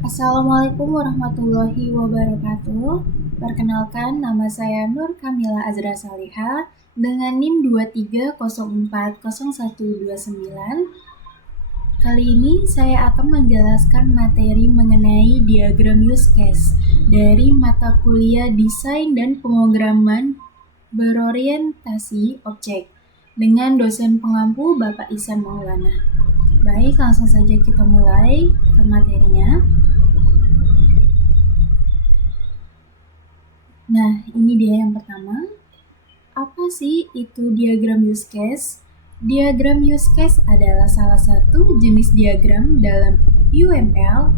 Assalamualaikum warahmatullahi wabarakatuh. Perkenalkan, nama saya Nur Kamila Azra Saliha dengan NIM 23040129. Kali ini saya akan menjelaskan materi mengenai diagram use case dari mata kuliah Desain dan Pemrograman Berorientasi Objek dengan dosen pengampu Bapak Ihsan Maulana. Baik, langsung saja kita mulai ke materinya. Nah, ini dia yang pertama. Apa sih itu diagram use case? Diagram use case adalah salah satu jenis diagram dalam UML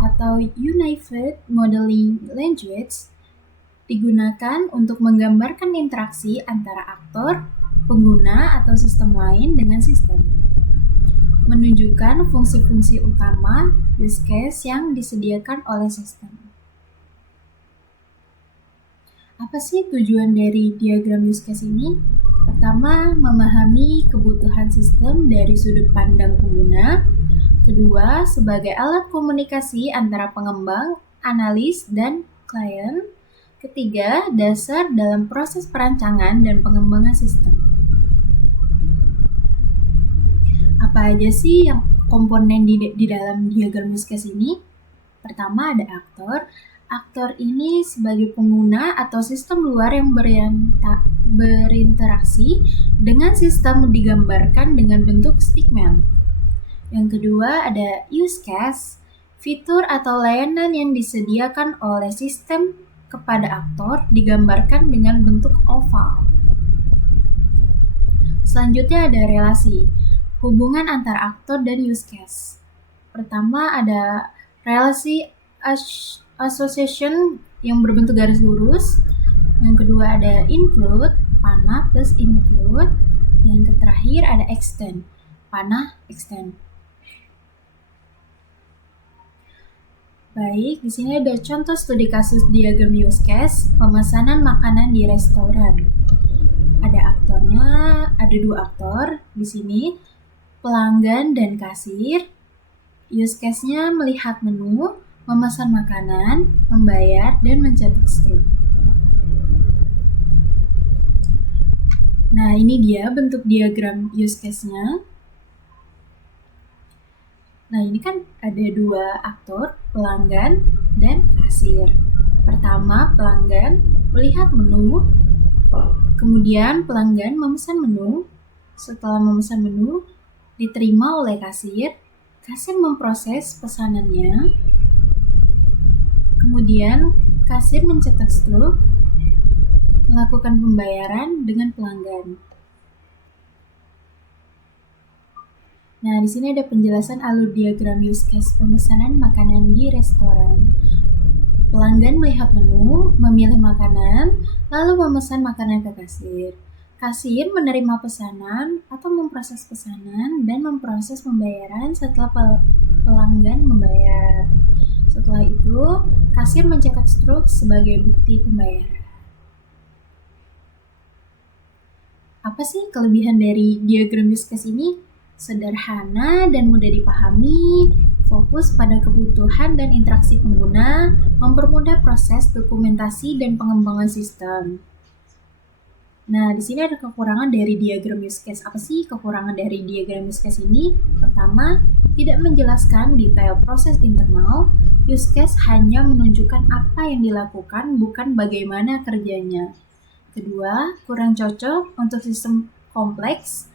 atau Unified Modeling Language, digunakan untuk menggambarkan interaksi antara aktor, pengguna, atau sistem lain dengan sistem. Menunjukkan fungsi-fungsi utama use case yang disediakan oleh sistem. Apa sih tujuan dari diagram use case ini? Pertama, memahami kebutuhan sistem dari sudut pandang pengguna. Kedua, sebagai alat komunikasi antara pengembang, analis, dan klien. Ketiga, dasar dalam proses perancangan dan pengembangan sistem. Apa aja sih yang komponen di dalam diagram use case ini? Pertama, ada aktor. Aktor ini sebagai pengguna atau sistem luar yang berinteraksi dengan sistem digambarkan dengan bentuk stickman. Yang kedua ada use case, fitur atau layanan yang disediakan oleh sistem kepada aktor digambarkan dengan bentuk oval. Selanjutnya ada relasi, hubungan antara aktor dan use case. Pertama ada relasi association yang berbentuk garis lurus. Yang kedua ada include, panah plus include. Yang terakhir ada extend, panah extend. Baik, di sini ada contoh studi kasus diagram use case pemesanan makanan di restoran. Ada aktornya, ada dua aktor di sini, pelanggan dan kasir. Use case-nya melihat menu, memesan makanan, membayar, dan mencetak struk. Nah, ini dia bentuk diagram use case-nya. Nah, ini kan ada dua aktor, pelanggan dan kasir. Pertama, pelanggan melihat menu, kemudian pelanggan memesan menu. Setelah memesan menu, diterima oleh kasir, kasir memproses pesanannya, kemudian kasir mencetak struk, melakukan pembayaran dengan pelanggan. Nah, di sini ada penjelasan alur diagram use case pemesanan makanan di restoran. Pelanggan melihat menu, memilih makanan, lalu memesan makanan ke kasir. Kasir menerima pesanan atau memproses pesanan dan memproses pembayaran setelah pelanggan membayar. Setelah itu, kasir mencetak struk sebagai bukti pembayaran. Apa sih kelebihan dari diagram use case ini? Sederhana dan mudah dipahami, fokus pada kebutuhan dan interaksi pengguna, mempermudah proses dokumentasi dan pengembangan sistem. Nah, di sini ada kekurangan dari diagram use case. Apa sih kekurangan dari diagram use case ini? Pertama, tidak menjelaskan detail proses internal. Use case hanya menunjukkan apa yang dilakukan, bukan bagaimana kerjanya. Kedua, kurang cocok untuk sistem kompleks.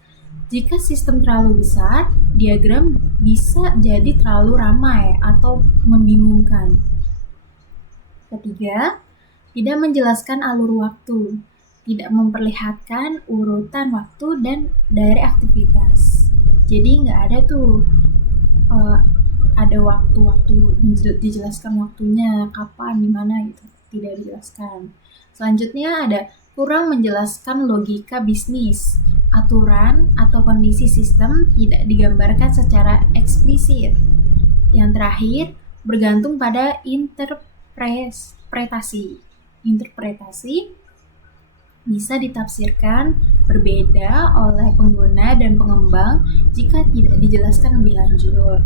Jika sistem terlalu besar, diagram bisa jadi terlalu ramai atau membingungkan. Ketiga, tidak menjelaskan alur waktu, tidak memperlihatkan urutan waktu dan dari aktivitas. Jadi nggak ada tuh ada waktu-waktu dijelaskan waktunya kapan, di mana gitu, tidak dijelaskan. Selanjutnya ada kurang menjelaskan logika bisnis, aturan atau kondisi sistem tidak digambarkan secara eksplisit. Yang terakhir, bergantung pada interpretasi. Interpretasi bisa ditafsirkan berbeda oleh pengguna dan pengembang jika tidak dijelaskan lebih lanjut.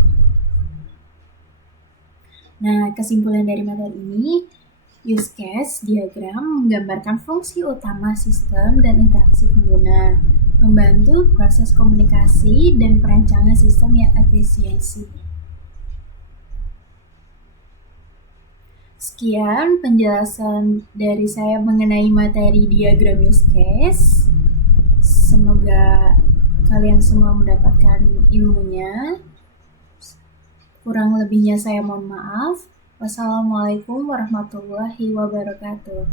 Nah, kesimpulan dari materi ini, use case diagram menggambarkan fungsi utama sistem dan interaksi pengguna, membantu proses komunikasi dan perancangan sistem yang efisiensi. Sekian penjelasan dari saya mengenai materi diagram use case. Semoga kalian semua mendapatkan ilmunya. Kurang lebihnya saya mohon maaf. Wassalamualaikum warahmatullahi wabarakatuh.